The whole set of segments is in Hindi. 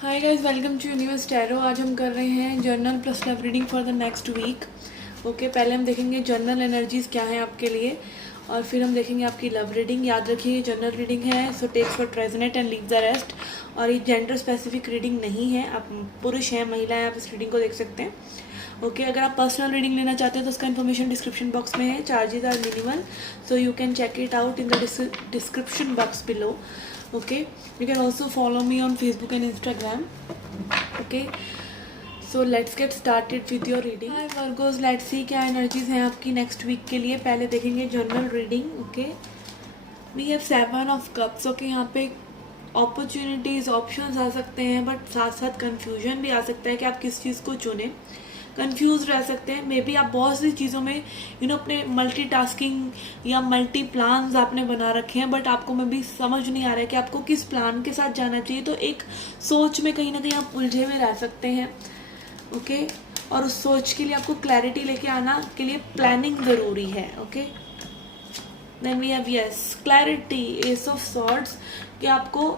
Hi guys, welcome to universe tarot. आज हम कर रहे हैं general plus love reading for the next week. Okay, पहले हम देखेंगे जर्नल एनर्जीज क्या है आपके लिए, और फिर हम देखेंगे आपकी लव रीडिंग। याद रखिए जर्नल रीडिंग है, so takes for resonate and leave the rest. और ये जेंडर स्पेसिफिक रीडिंग नहीं है, आप पुरुष हैं महिला हैं, आप इस रीडिंग को देख सकते हैं। ओके, अगर आप पर्सनल रीडिंग लेना चाहते हैं तो उसका इन्फॉर्मेशन डिस्क्रिप्शन बॉक्स में है। Charges are minimal, so you can check it out in the description box below. Okay, you can also follow me on Facebook and Instagram. Okay, so let's get started with your reading. Hi Virgos, let's see क्या energies हैं आपकी next week के लिए. पहले देखेंगे journal reading. Okay, we have 7 of cups. Okay, यहाँ पे opportunities, options आ सकते हैं, बट साथ साथ confusion भी आ सकता है कि आप किस चीज़ को चुनें. कंफ्यूज रह सकते हैं, मे बी आप बहुत सी चीज़ों में अपने मल्टीटास्किंग या मल्टी प्लान्स आपने बना रखे हैं, बट आपको मे बी समझ नहीं आ रहा है कि आपको किस प्लान के साथ जाना चाहिए. तो एक सोच में कहीं ना कहीं आप उलझे हुए रह सकते हैं. ओके, और उस सोच के लिए आपको क्लैरिटी लेके आना के लिए प्लानिंग ज़रूरी है. Okay, then we have yes clarity, ace of swords, कि आपको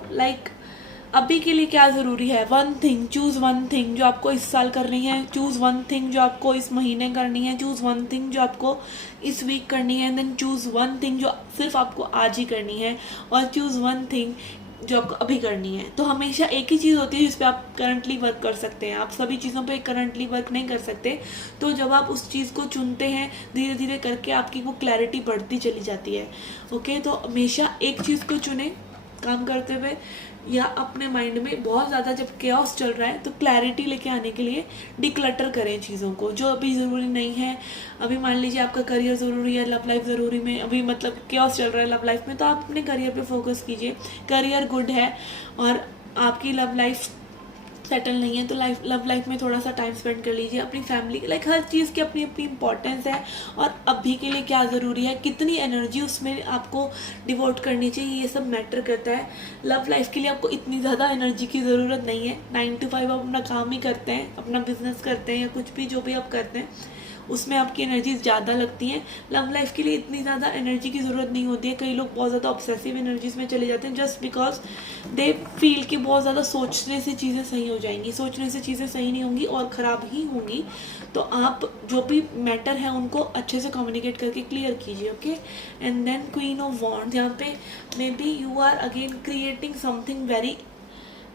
अभी के लिए क्या ज़रूरी है. One thing, choose one thing जो आपको इस साल करनी है, चूज़ वन थिंग जो आपको इस महीने करनी है, चूज़ वन थिंग जो आपको इस वीक करनी है, देन चूज़ वन थिंग जो सिर्फ आपको आज ही करनी है, और चूज़ वन थिंग जो आपको अभी करनी है. तो हमेशा एक ही चीज़ होती है जिस पे आप करंटली वर्क कर सकते हैं. आप सभी चीज़ों पे करंटली वर्क नहीं कर सकते. तो जब आप उस चीज़ को चुनते हैं, धीरे धीरे करके आपकी वो क्लैरिटी बढ़ती चली जाती है. ओके, तो हमेशा एक चीज़ को चुनें काम करते हुए, या अपने माइंड में बहुत ज़्यादा जब केओस चल रहा है तो क्लैरिटी लेके आने के लिए डिक्लटर करें चीज़ों को जो अभी ज़रूरी नहीं है. अभी मान लीजिए आपका करियर ज़रूरी है, लव लाइफ ज़रूरी में, अभी मतलब केओस चल रहा है लव लाइफ में, तो आप अपने करियर पे फोकस कीजिए. करियर गुड है और आपकी लव लाइफ सेटल नहीं है तो लव लाइफ में थोड़ा सा टाइम स्पेंड कर लीजिए. अपनी फैमिली, हर चीज़ की अपनी अपनी इम्पोर्टेंस है, और अभी के लिए क्या ज़रूरी है, कितनी एनर्जी उसमें आपको डिवोट करनी चाहिए, ये सब मैटर करता है. लव लाइफ के लिए आपको इतनी ज़्यादा एनर्जी की ज़रूरत नहीं है. 9 to 5 आप अपना काम ही करते हैं, अपना बिजनेस करते हैं, या कुछ भी जो भी आप करते हैं उसमें आपकी एनर्जी ज़्यादा लगती हैं. लव लाइफ के लिए इतनी ज़्यादा एनर्जी की ज़रूरत नहीं होती है. कई लोग बहुत ज़्यादा ऑब्सेसिव एनर्जीज में चले जाते हैं जस्ट बिकॉज दे फील कि बहुत ज़्यादा सोचने से चीज़ें सही हो जाएंगी. सोचने से चीज़ें सही नहीं होंगी और ख़राब ही होंगी. तो आप जो भी मैटर है उनको अच्छे से कम्युनिकेट करके क्लियर कीजिए. Okay, and then queen of wands, यहाँ पे may be you are again creating something very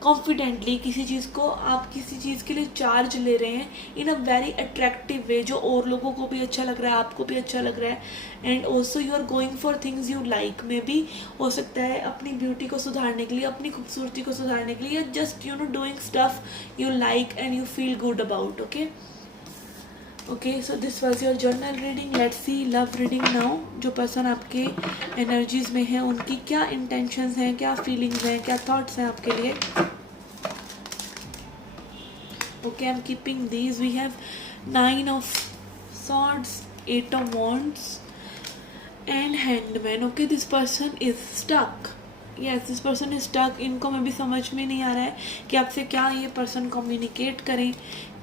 confidently. किसी चीज़ को आप किसी चीज़ के लिए चार्ज ले रहे हैं इन अ वेरी अट्रैक्टिव वे, जो और लोगों को भी अच्छा लग रहा है, आपको भी अच्छा लग रहा है. And also you are going for things you like. Maybe हो सकता है अपनी ब्यूटी को सुधारने के लिए, अपनी खूबसूरती को सुधारने के लिए, just doing stuff you like and you feel good about. Okay, so this was your journal reading. Let's see love reading now. जो पर्सन आपके एनर्जीज में है उनकी क्या इंटेंशंस हैं, क्या फीलिंग्स हैं, क्या थॉट्स हैं आपके लिए. Okay, I'm keeping these. We have 9 of swords, 8 of wands and hangman. Okay, this person is stuck. Yes, this person is stuck. इनको में भी समझ में नहीं आ रहा है कि आपसे क्या ये पर्सन कम्युनिकेट करें,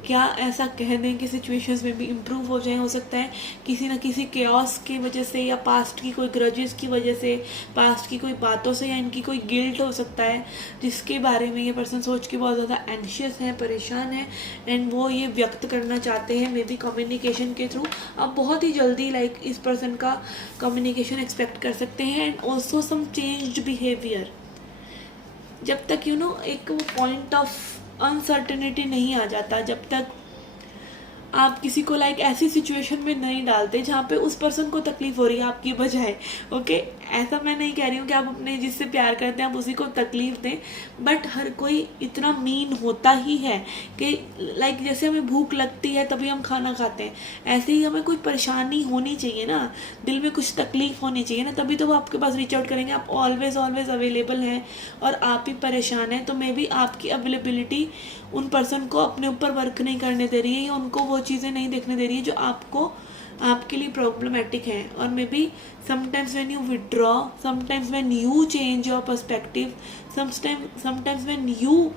क्या ऐसा कह दें कि सिचुएशंस में भी इम्प्रूव हो जाए. हो सकता है किसी न किसी केओस की वजह से, या पास्ट की कोई ग्रजेस की वजह से, पास्ट की कोई बातों से, या इनकी कोई गिल्ट हो सकता है जिसके बारे में ये पर्सन सोच के बहुत ज़्यादा एंशियस है, परेशान है, एंड वो ये व्यक्त करना चाहते हैं मे बी कम्युनिकेशन के थ्रू. आप बहुत ही जल्दी इस पर्सन का कम्युनिकेशन एक्सपेक्ट कर सकते हैं. And also some changed behaviour. जब तक एक वो पॉइंट ऑफ अनसर्टेनिटी नहीं आ जाता, जब तक आप किसी को ऐसी सिचुएशन में नहीं डालते जहाँ पे उस पर्सन को तकलीफ हो रही है आपकी बजाय. ओके, ऐसा मैं नहीं कह रही हूँ कि आप अपने जिससे प्यार करते हैं आप उसी को तकलीफ दें, बट हर कोई इतना मीन होता ही है कि जैसे हमें भूख लगती है तभी हम खाना खाते हैं, ऐसे ही हमें कोई परेशानी होनी चाहिए ना, दिल में कुछ तकलीफ होनी चाहिए ना, तभी तो वो आपके पास रीच आउट करेंगे. आप ऑलवेज अवेलेबल हैं और आप ही परेशान हैं, तो मे बी आपकी अवेलेबिलिटी उन पर्सन को अपने ऊपर वर्क नहीं करने दे रही है, या उनको वो चीज़ें नहीं देखने दे रही है जो आपके लिए प्रॉब्लमेटिक हैं. और may be sometimes when you withdraw, sometimes when you change your perspective, sometimes when you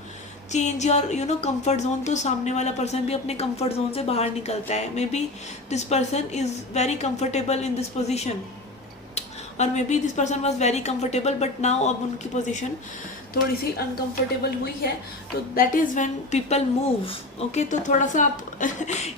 change your comfort zone, तो सामने वाला पर्सन भी अपने कंफर्ट जोन से बाहर निकलता है. Maybe this person is very comfortable in this position, और maybe this person was very comfortable, but now अब उनकी पोजीशन थोड़ी सी अनकंफर्टेबल हुई है, तो that is when people move. Okay, तो थोड़ा सा आप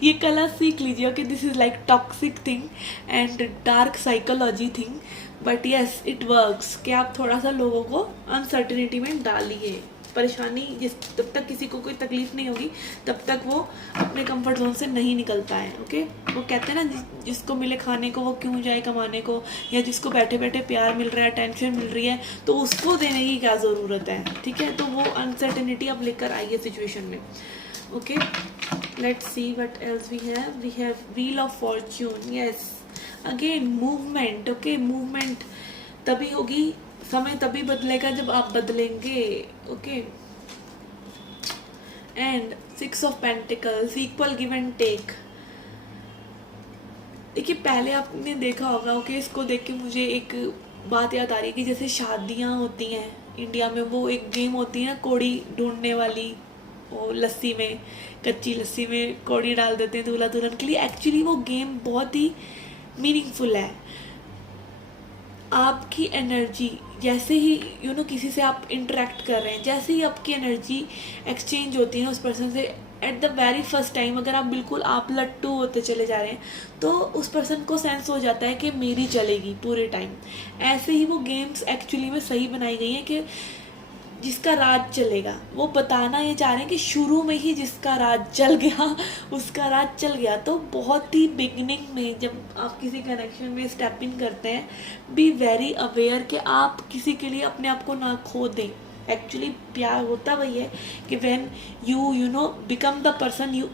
ये कला सीख लीजिए। Okay, this is like toxic thing and dark psychology thing, but yes it works कि आप थोड़ा सा लोगों को अनसर्टिनिटी में डालिए। परेशानी जिस तब तक किसी को कोई तकलीफ नहीं होगी तब तक वो अपने कंफर्ट जोन से नहीं निकलता है। ओके, वो कहते हैं ना, जिसको मिले खाने को वो क्यों जाए कमाने को, या जिसको बैठे बैठे प्यार मिल रहा है, टेंशन मिल रही है, तो उसको देने की क्या ज़रूरत है। ठीक है, तो वो अनसर्टेनिटी आप लेकर आइए सिचुएशन में। Okay, let's see what else we have wheel of fortune. Yes, again movement. Okay, movement तभी होगी, समय तभी बदलेगा जब आप बदलेंगे। Okay, and 6 of pentacles, equal give and take. देखिए, पहले आपने देखा होगा। ओके, इसको देख के मुझे एक बात याद आ रही है कि जैसे शादियां होती हैं इंडिया में, वो एक गेम होती है ना, कौड़ी ढूंढने वाली। वो लस्सी में, कच्ची लस्सी में कौड़ी डाल देते हैं दूल्हा दुल्हन के लिए। एक्चुअली वो गेम बहुत ही मीनिंगफुल है। आपकी एनर्जी जैसे ही किसी से आप इंटरेक्ट कर रहे हैं, जैसे ही आपकी एनर्जी एक्सचेंज होती है उस पर्सन से, at the very first time अगर आप बिल्कुल आप लट्टू होते चले जा रहे हैं, तो उस पर्सन को सेंस हो जाता है कि मेरी चलेगी पूरे टाइम। ऐसे ही वो गेम्स एक्चुअली में सही बनाई गई हैं कि जिसका राज चलेगा। वो बताना ये चाह रहे हैं कि शुरू में ही जिसका राज चल गया उसका राज चल गया। तो बहुत ही बिगनिंग में जब आप किसी कनेक्शन में स्टेप इन करते हैं, बी वेरी अवेयर कि आप किसी के लिए अपने आप को ना खो दें। एक्चुअली प्यार होता वही है कि when you know become the person you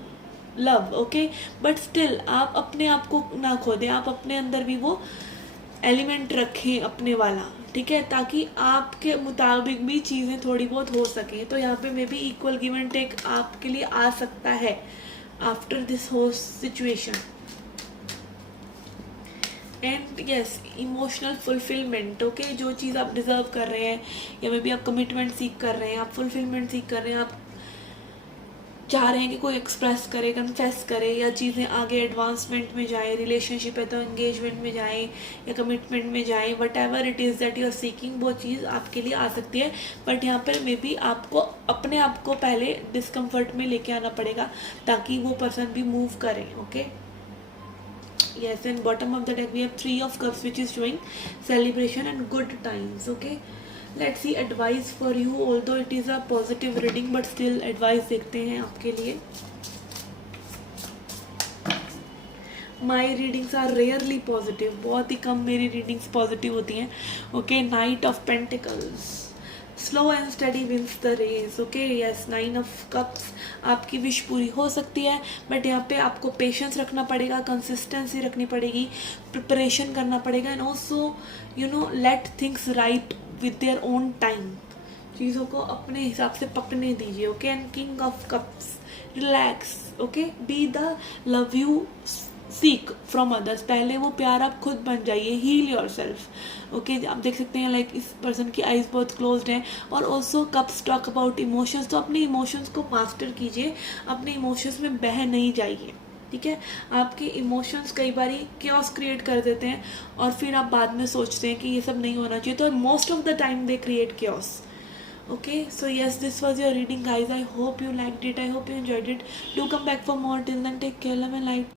love. Okay, but still आप अपने आप को ना खो दें, आप अपने अंदर भी वो एलिमेंट रखें अपने वाला। ठीक है, ताकि आपके मुताबिक भी चीज़ें थोड़ी बहुत हो सकें। तो यहाँ पे मे be equal give and take आपके लिए आ सकता है after this whole situation. And yes, emotional fulfilment. Okay, जो चीज़ आप डिज़र्व कर रहे हैं, या मे बी आप कमिटमेंट सीख कर रहे हैं, आप फुलफिलमेंट सीख कर रहे हैं, आप चाह रहे हैं कि कोई एक्सप्रेस करे, कन्फेस करे, या चीज़ें आगे एडवांसमेंट में जाए, रिलेशनशिप है तो एंगेजमेंट में जाएं या कमिटमेंट में जाएं, whatever it is that you are seeking, वो चीज़ आपके लिए आ सकती है। बट यहाँ पर मे बी आपको अपने आप को पहले डिस्कम्फर्ट में लेके आना पड़ेगा ताकि वो पर्सन भी मूव करें। Okay, yes, and bottom of the deck we have 3 of cups, which is showing celebration and good times. Okay, let's see advice for you, although it is a positive reading but still advice देखते हैं आपके लिए। My readings are rarely positive, बहुत ही कम मेरी readings positive होती हैं। Okay, Knight of Pentacles, slow and steady wins the race. Okay, yes, 9 of cups, आपकी विश पूरी हो सकती है, बट यहाँ पे आपको पेशेंस रखना पड़ेगा, कंसिस्टेंसी रखनी पड़ेगी, प्रिपरेशन करना पड़ेगा, and also let things right with their own time. चीज़ों को अपने हिसाब से पकने दीजिए। Okay, and king of cups, relax. Okay, be the love you seek from others. पहले वो प्यार आप खुद बन जाइए, हील योर सेल्फ। ओके, आप देख सकते हैं लाइक इस पर्सन की आइज बहुत क्लोज्ड हैं। और also cups talk about emotions, तो अपने इमोशंस को मास्टर कीजिए, अपने इमोशंस में बह नहीं जाइए। ठीक है, आपके इमोशंस कई बार क्योस क्रिएट कर देते हैं और फिर आप बाद में सोचते हैं कि ये सब नहीं होना चाहिए, तो most of the time they create chaos. Okay, so yes, this was your reading guys. I hope you liked it, I hope you enjoyed it. Do come back for more. Till then, take care, love and light.